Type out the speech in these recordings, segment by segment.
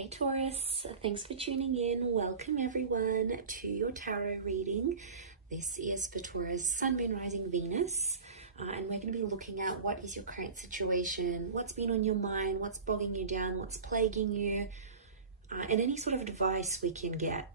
Hey Taurus, thanks for tuning in. Welcome everyone to your tarot reading. This is for Taurus, Sun, Moon, Rising, Venus. And we're going to be looking at what is your current situation, what's been on your mind, what's bogging you down, what's plaguing you, and any sort of advice we can get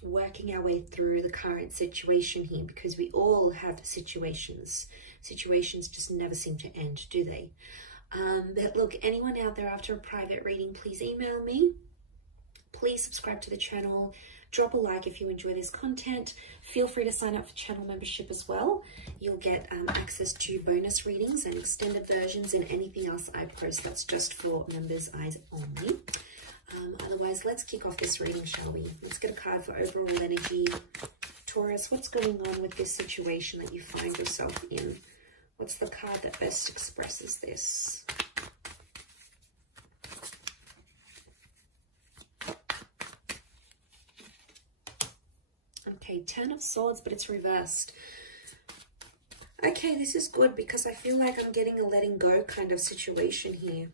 working our way through the current situation here, because we all have situations. Situations just never seem to end, do they? But look, anyone out there after a private reading, please email me. Please subscribe to the channel. Drop a like if you enjoy this content. Feel free to sign up for channel membership as well. You'll get access to bonus readings and extended versions and anything else I post. That's just for members' eyes only. Otherwise, let's kick off this reading, shall we? Let's get a card for overall energy. Taurus, what's going on with this situation that you find yourself in? What's the card that best expresses this? Okay, Ten of Swords, but it's reversed. Okay, this is good because I feel like I'm getting a letting go kind of situation here.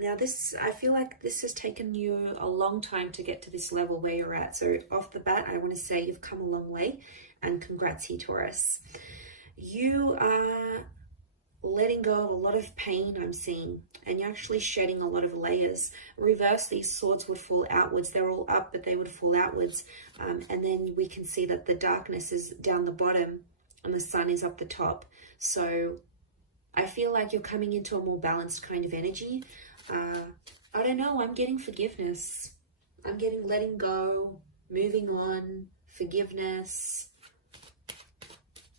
Now I feel like this has taken you a long time to get to this level where you're at. So off the bat, I want to say you've come a long way. And congrats here, Taurus. You are letting go of a lot of pain, I'm seeing, and you're actually shedding a lot of layers. Reverse, these swords would fall outwards. They're all up, but they would fall outwards. And then we can see that the darkness is down the bottom and the sun is up the top. So I feel like you're coming into a more balanced kind of energy. I don't know, I'm getting forgiveness. I'm getting letting go, moving on, forgiveness.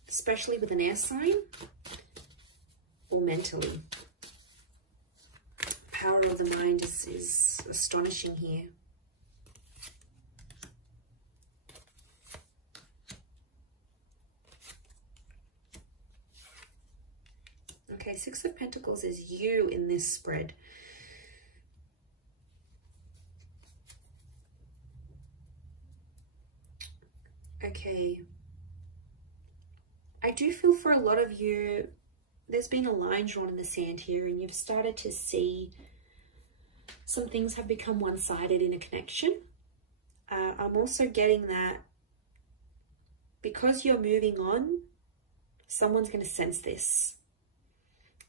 Especially with an air sign or mentally. Power of the mind is astonishing here. Okay, Six of Pentacles is you in this spread. Okay. I do feel for a lot of you, there's been a line drawn in the sand here and you've started to see some things have become one-sided in a connection. I'm also getting that because you're moving on, someone's going to sense this.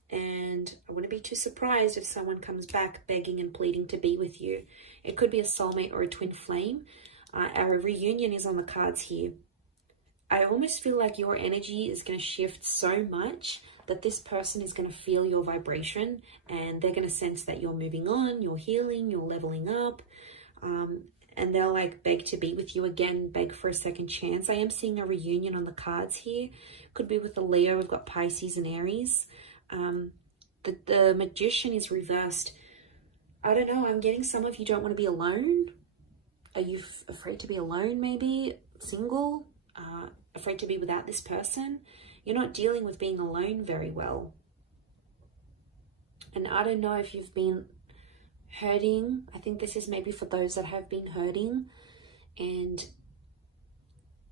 And I wouldn't be too surprised if someone comes back begging and pleading to be with you. It could be a soulmate or a twin flame. Our reunion is on the cards here. I almost feel like your energy is going to shift so much that this person is going to feel your vibration and they're going to sense that you're moving on, you're healing, you're leveling up, and they'll like beg to be with you again, beg for a second chance. I am seeing a reunion on the cards here. Could be with a Leo. We've got Pisces and Aries. The Magician is reversed. I don't know. I'm getting some of you don't want to be alone. Are you afraid to be alone maybe? Single? Afraid to be without this person. You're not dealing with being alone very well. And I don't know if you've been hurting. I think this is maybe for those that have been hurting. And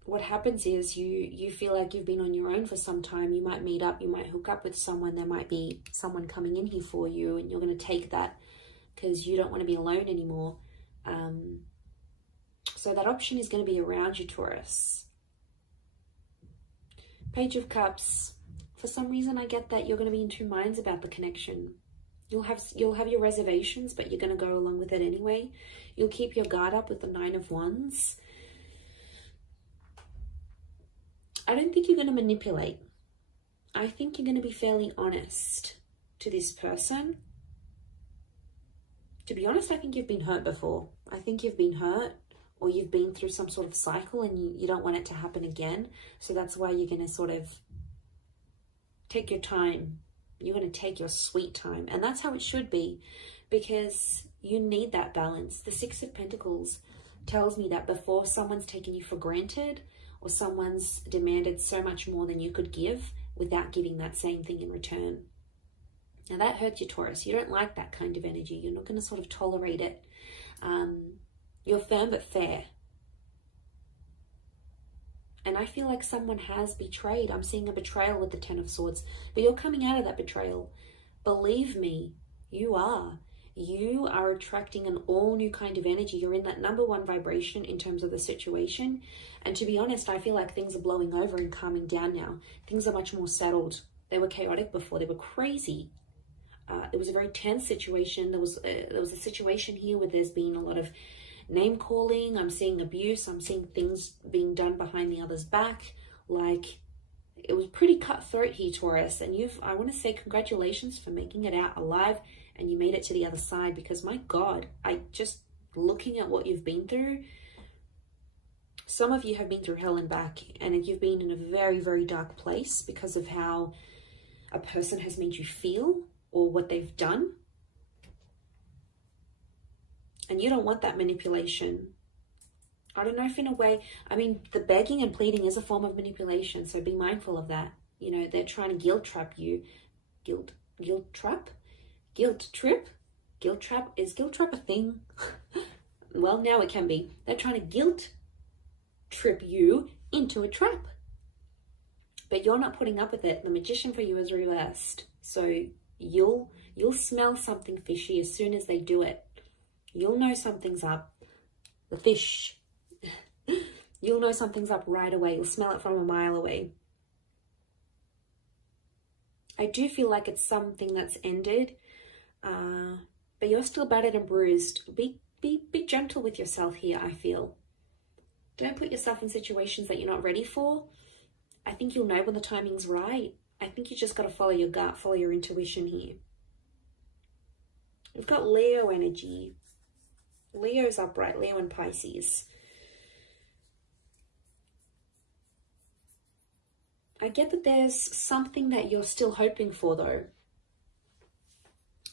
what happens is you feel like you've been on your own for some time. You might meet up, you might hook up with someone. There might be someone coming in here for you and you're going to take that because you don't want to be alone anymore. So that option is going to be around you, Taurus. Page of Cups. For some reason, I get that you're going to be in two minds about the connection. You'll have your reservations, but you're going to go along with it anyway. You'll keep your guard up with the Nine of Wands. I don't think you're going to manipulate. I think you're going to be fairly honest to this person. To be honest, I think you've been hurt before. I think you've been hurt. Or you've been through some sort of cycle and you don't want it to happen again. So that's why you're going to sort of take your time. You're going to take your sweet time. And that's how it should be, because you need that balance. The Six of Pentacles tells me that before someone's taken you for granted or someone's demanded so much more than you could give without giving that same thing in return. Now that hurts you, Taurus. You don't like that kind of energy. You're not going to sort of tolerate it. You're firm but fair. And I feel like someone has betrayed. I'm seeing a betrayal with the Ten of Swords. But you're coming out of that betrayal. Believe me, You are. You are attracting an all new kind of energy. You're in that number one vibration in terms of the situation. And to be honest, I feel like things are blowing over and calming down now. Things are much more settled. They were chaotic before. They were crazy. It was a very tense situation. There was a situation here where there's been a lot of name calling. I'm seeing abuse. I'm seeing things being done behind the other's back. Like, it was pretty cutthroat here, Taurus. And I want to say congratulations for making it out alive. And you made it to the other side, because my God, looking at what you've been through, some of you have been through hell and back, and you've been in a very, very dark place because of how a person has made you feel or what they've done. And you don't want that manipulation. I don't know if in a way, I mean, the begging and pleading is a form of manipulation, so be mindful of that. You know, they're trying to guilt trap you. Guilt trap? Guilt trip? Guilt trap? Is guilt trap a thing? Well, now it can be. They're trying to guilt trip you into a trap. But you're not putting up with it. The magician for you is reversed. So you'll smell something fishy as soon as they do it. You'll know something's up. The fish. You'll know something's up right away. You'll smell it from a mile away. I do feel like it's something that's ended. But you're still battered and bruised. Be gentle with yourself here, I feel. Don't put yourself in situations that you're not ready for. I think you'll know when the timing's right. I think you just got to follow your gut, follow your intuition here. We've got Leo energy. Leo's upright, Leo and Pisces. I get that there's something that you're still hoping for, though.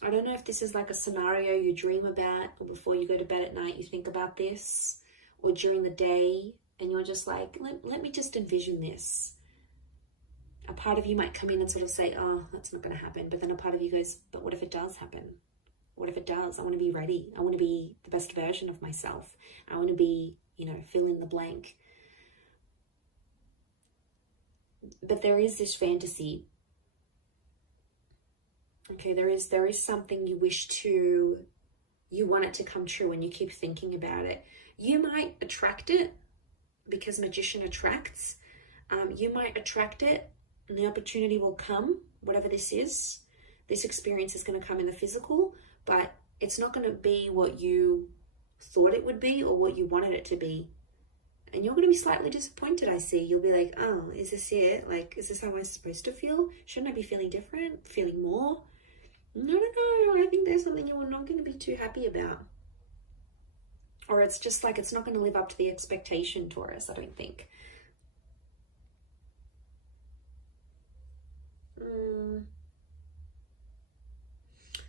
I don't know if this is like a scenario you dream about, or before you go to bed at night you think about this, or during the day and you're just like, let me just envision this. A part of you might come in and sort of say, oh, that's not going to happen. But then a part of you goes, but what if it does happen? What if it does? I want to be ready. I want to be the best version of myself. I want to be, fill in the blank. But there is this fantasy. Okay, there is something you want it to come true, and you keep thinking about it. You might attract it because magician attracts. You might attract it and the opportunity will come, whatever this is. This experience is going to come in the physical, but it's not going to be what you thought it would be or what you wanted it to be. And you're going to be slightly disappointed, I see. You'll be like, oh, is this it? Like, is this how I'm supposed to feel? Shouldn't I be feeling different? Feeling more? No. I think there's something you're not going to be too happy about. Or it's just like it's not going to live up to the expectation, Taurus, I don't think.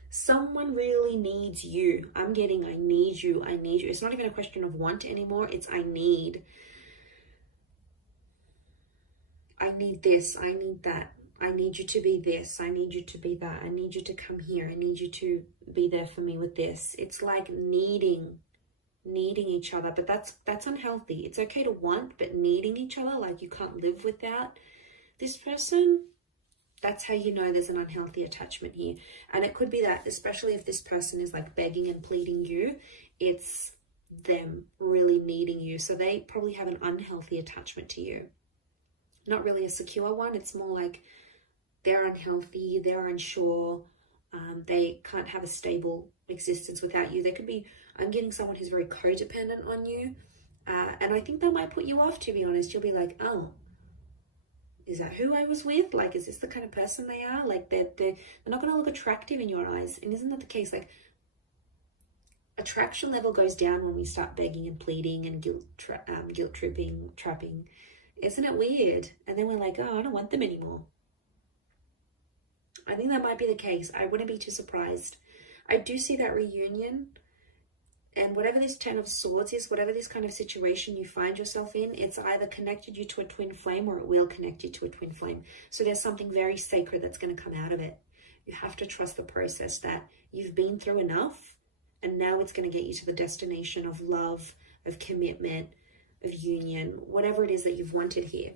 Someone really needs you. I'm getting I need you. It's not even a question of want anymore. It's I need. I need this. I need that. I need you to be this. I need you to be that. I need you to come here. I need you to be there for me with this. It's like needing each other, but that's unhealthy. It's okay to want, but needing each other, like you can't live without this person, that's how you know there's an unhealthy attachment here. And it could be that, especially if this person is like begging and pleading you, it's them really needing you. So they probably have an unhealthy attachment to you. Not really a secure one. It's more like they're unhealthy, they're unsure, they can't have a stable existence without you. They could be, I'm getting someone who's very codependent on you. And I think that might put you off, to be honest. You'll be like, oh, is that who I was with? Like, is this the kind of person they are? Like, they're not going to look attractive in your eyes. And isn't that the case? Like, attraction level goes down when we start begging and pleading and guilt tripping, trapping. Isn't it weird? And then we're like, oh, I don't want them anymore. I think that might be the case. I wouldn't be too surprised. I do see that reunion. And whatever this 10 of Swords is, whatever this kind of situation you find yourself in, it's either connected you to a twin flame or it will connect you to a twin flame. So there's something very sacred that's going to come out of it. You have to trust the process, that you've been through enough and now it's going to get you to the destination of love, of commitment, of union, whatever it is that you've wanted here.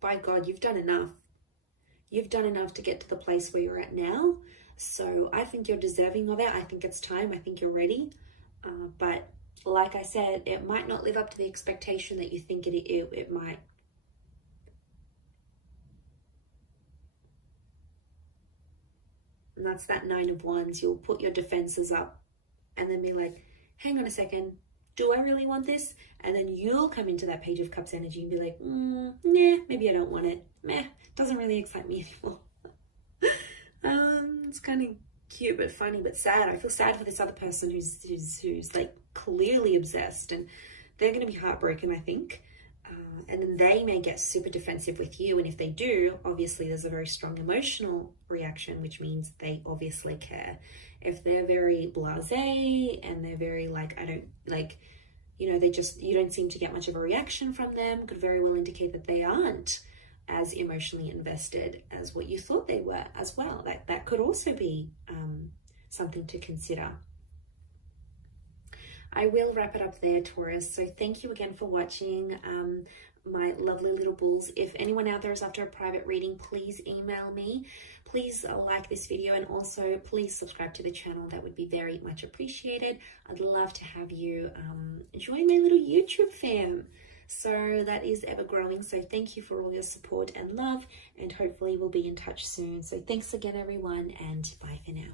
By God, you've done enough. You've done enough to get to the place where you're at now. So I think you're deserving of it. I think it's time. I think you're ready. But like I said, it might not live up to the expectation that you think it might. And that's that Nine of Wands. You'll put your defenses up and then be like, hang on a second, do I really want this? And then you'll come into that Page of Cups energy and be like, nah, maybe I don't want it. Meh, doesn't really excite me anymore. It's kind of cute but funny but sad. I feel sad for this other person who's like clearly obsessed, and they're going to be heartbroken, I think. And then they may get super defensive with you, and if they do, obviously there's a very strong emotional reaction, which means they obviously care. If they're very blasé and they're very like, I don't like, you know, you don't seem to get much of a reaction from them, could very well indicate that they aren't as emotionally invested as what you thought they were as well. That could also be something to consider. I will wrap it up there, Taurus. So thank you again for watching, my lovely little bulls. If anyone out there is after a private reading, please email me. Please like this video, and also please subscribe to the channel. That would be very much appreciated. I'd love to have you join my little YouTube fam. So that is ever growing. So thank you for all your support and love, and hopefully we'll be in touch soon. So thanks again, everyone, and bye for now.